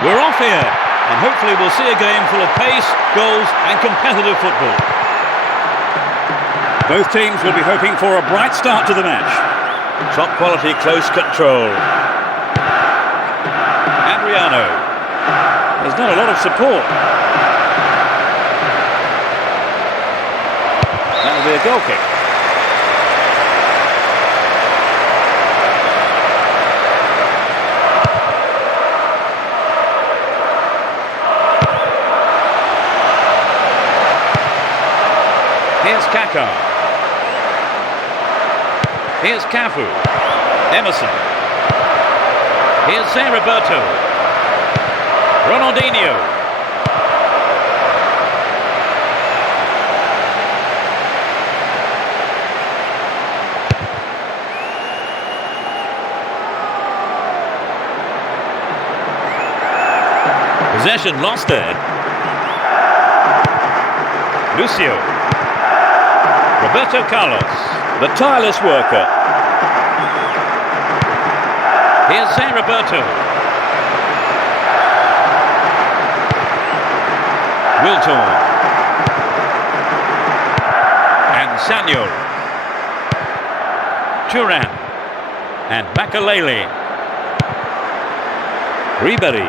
We're off here, and hopefully we'll see a game full of pace, goals and competitive football. Both teams will be hoping for a bright start to the match. Top quality close control. Adriano. There's not a lot of support. That'll be a goal kick. Here's Kaká. Here's Cafu. Emerson. Here's Zé Roberto. Ronaldinho. Possession lost there. Lucio. Roberto Carlos, the tireless worker. Here's Zé Roberto. Wilton. And Sanyo. Turan. And Makalele. Ribéry.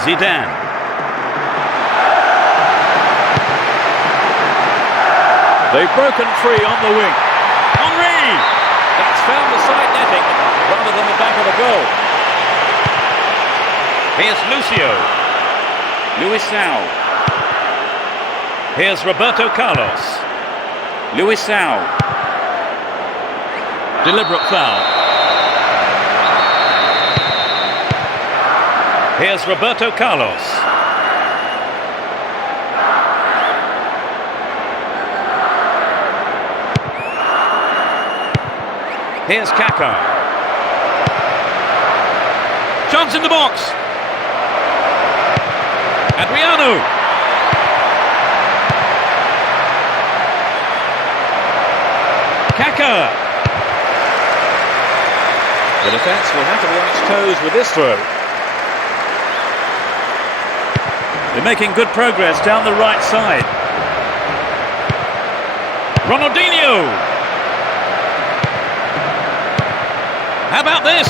Zidane. They've broken free on the wing. Henry! That's found the side netting rather than the back of the goal. Here's Lucio. Luisao. Here's Roberto Carlos. Luisao. Deliberate foul. Here's Roberto Carlos. Here's Kaká. Chance in the box. Adriano. Kaká. The defence will have to be on its toes with this throw. They're making good progress down the right side. Ronaldinho. How about this?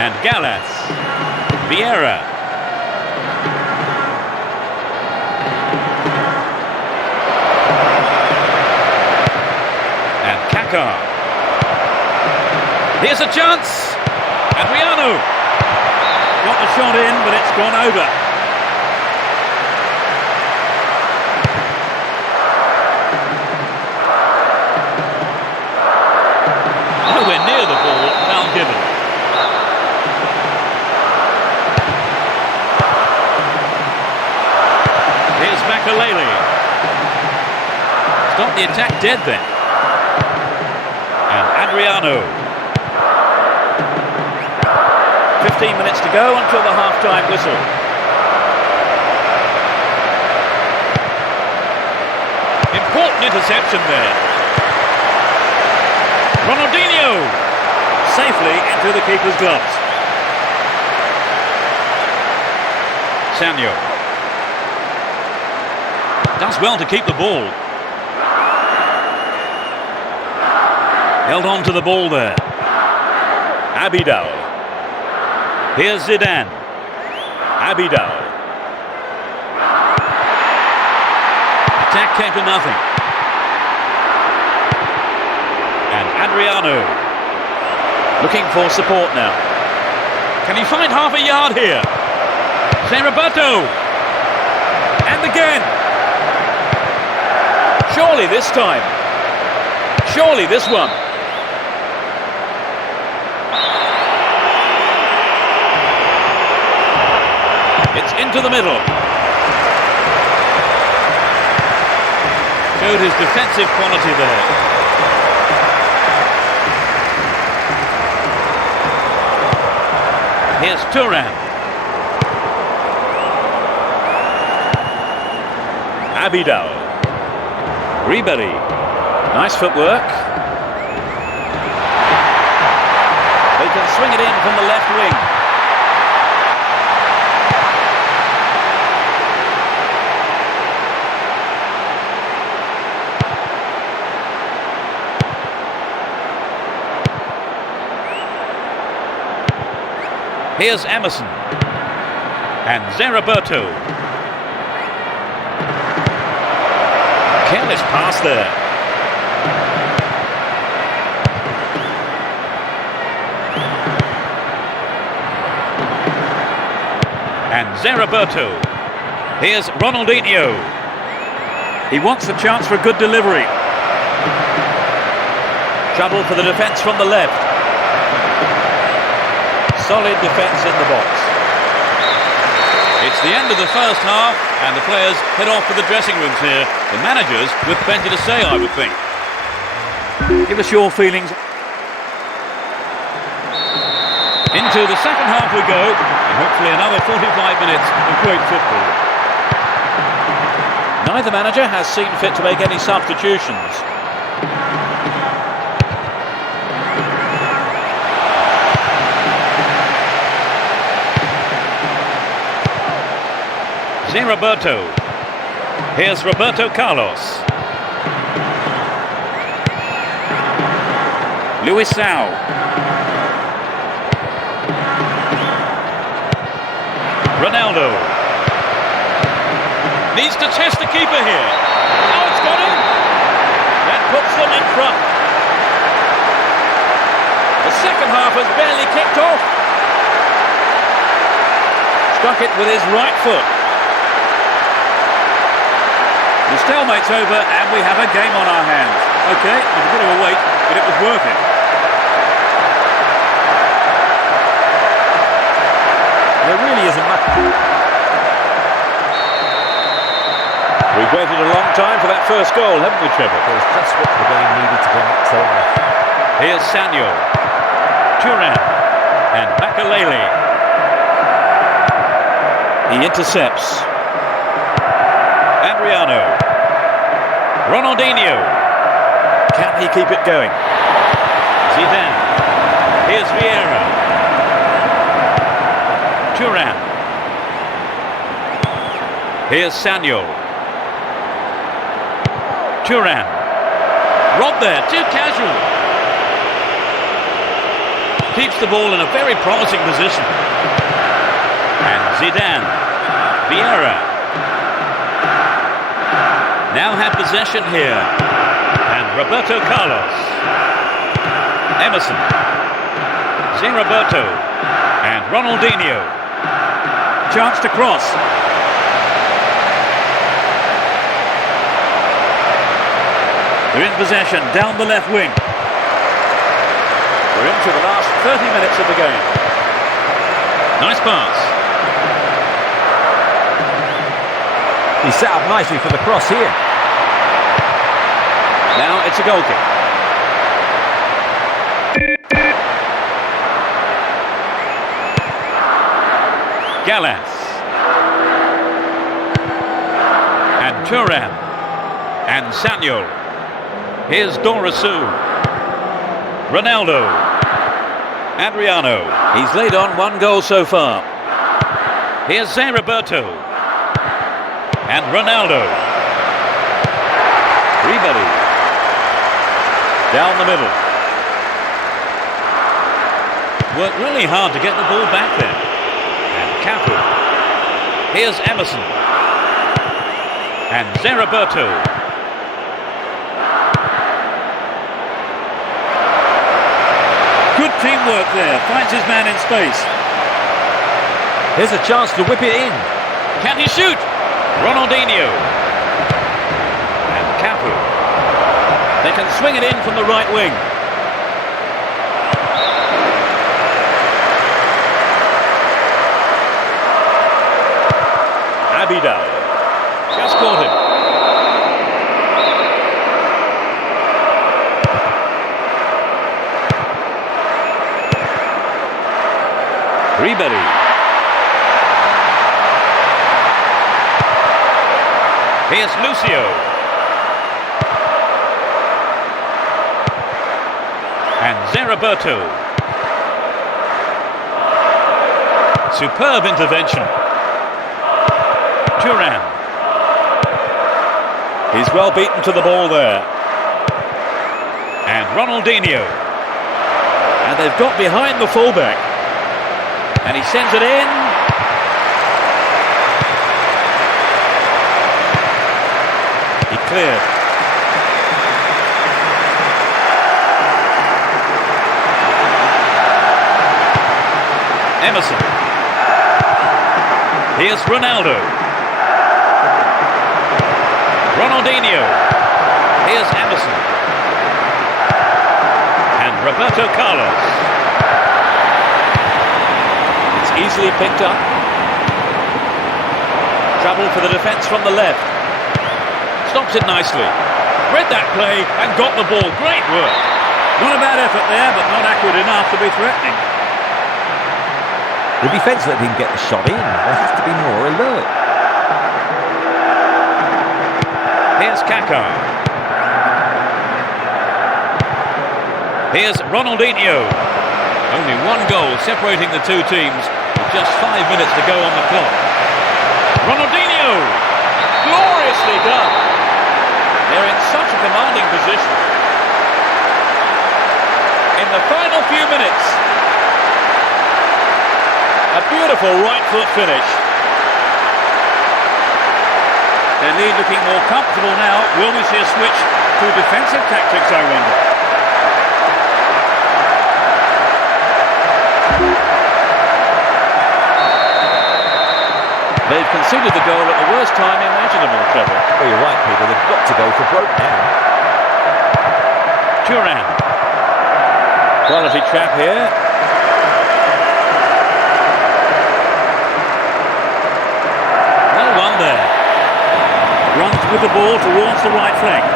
And Gallas. Vieira. And Kaká. Here's a chance. Adriano. Got the shot in, but it's gone over. Nowhere near the ball, foul given. Here's Makalele. Stop the attack dead then. And Adriano. 15 minutes to go until the half-time whistle. Important interception there. Ronaldinho! Safely into the keeper's gloves. Sanyo. Does well to keep the ball. Held on to the ball there. Abidal. Here's Zidane. Abidal. Attack came to nothing. And Adriano looking for support now. Can he find half a yard here? Zé Roberto. And again. Surely this time. Surely this one. It's into the middle. Showed his defensive quality there. Here's Thuram. Abidal. Ribéry. Nice footwork. They can swing it in from the left wing. Here's Emerson. And Zé Roberto. Careless pass there. And Zé Roberto. Here's Ronaldinho. He wants the chance for a good delivery. Trouble for the defence from the left. Solid defence in the box. It's the end of the first half, and the players head off to the dressing rooms here. The managers with plenty to say, I would think. Give us your feelings. Into the second half we go, and hopefully another 45 minutes of great football. Neither manager has seen fit to make any substitutions. Zé Roberto. Here's Roberto Carlos. Luisao. Ronaldo. Needs to test the keeper here. Oh, it's got him. That puts them in front. The second half has barely kicked off. Struck it with his right foot. The stalemate's over and we have a game on our hands. OK, it was a bit of a wait, but it was worth it. There really isn't much. We've waited a long time for that first goal, haven't we, Trevor? It was just what the game needed to bring to life. Here's Sanyo. Thuram. And Makelele. He intercepts. Adriano. Ronaldinho. Can he keep it going? Zidane. Here's Vieira. Thuram. Here's Sanyo. Thuram. Robbed there, too casual. Keeps the ball in a very promising position. And Zidane. Vieira. Now have possession here. And Roberto Carlos. Emerson. Zé Roberto. And Ronaldinho. Chance to cross. They're in possession down the left wing. We're into the last 30 minutes of the game. Nice pass. He's set up nicely for the cross here. Now it's a goal kick. Gallas. And Thuram. And Sanyo. Here's Dorisu. Ronaldo. Adriano. He's laid on one goal so far. Here's Zé Roberto. And Ronaldo. Ribery. Down the middle. Worked really hard to get the ball back there. And Cafu. Here's Emerson. And Zé Roberto. Good teamwork there. Finds his man in space. Here's a chance to whip it in. Can he shoot? Ronaldinho. And Cafu. They can swing it in from the right wing. Abidal. Just caught him. Ribery. Here's Lucio. And Zé Roberto. Superb intervention. Thuram. He's well beaten to the ball there. And Ronaldinho. And they've got behind the fullback. And he sends it in. He cleared. Emerson. Here's Ronaldo. Ronaldinho. Here's Emerson. And Roberto Carlos. It's easily picked up. Trouble for the defence from the left. Stops it nicely. Read that play and got the ball. Great work. Not a bad effort there, but not accurate enough to be threatening. The defence let him get the shot in. They have to be more alert. Here's Kaká. Here's Ronaldinho. Only one goal separating the two teams with just 5 minutes to go on the clock. Ronaldinho! Gloriously done. They're in such a commanding position. In the final few minutes, a beautiful right foot finish. Their lead looking more comfortable now. Will we see a switch to defensive tactics, I wonder? They've conceded the goal at the worst time imaginable, Trevor. Well, you're right, Peter. They've got to go for broke now. Thuram. Quality trap here. Well won there. Runs with the ball towards the right flank.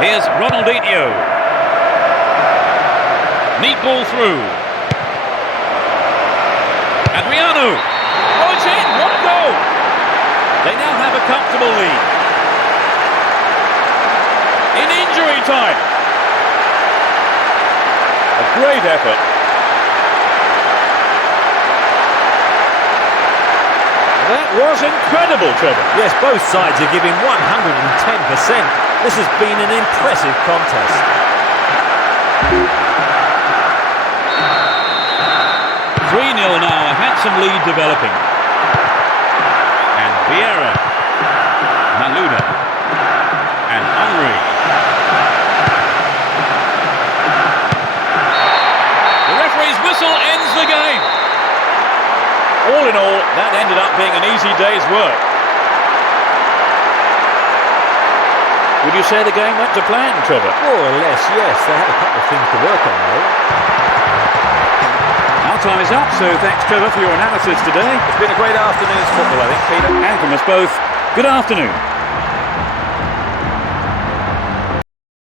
Here's Ronaldinho. Neat ball through. Adriano. Oh, it's in. What a goal. They now have a comfortable lead. In injury time. A great effort. That was incredible, Trevor. Yes, both sides are giving 110%. This has been an impressive contest. 3-0 now, a handsome lead developing. And Vieira, Malouda, and Henry. The referee's whistle ends the game. All in all, that ended up being an easy day's work. Would you say the game went to plan, Trevor? More or less, yes. They had a couple of things to work on, though. Our time is up, so thanks, Trevor, for your analysis today. It's been a great afternoon's football, I think, Peter. And from us both, good afternoon.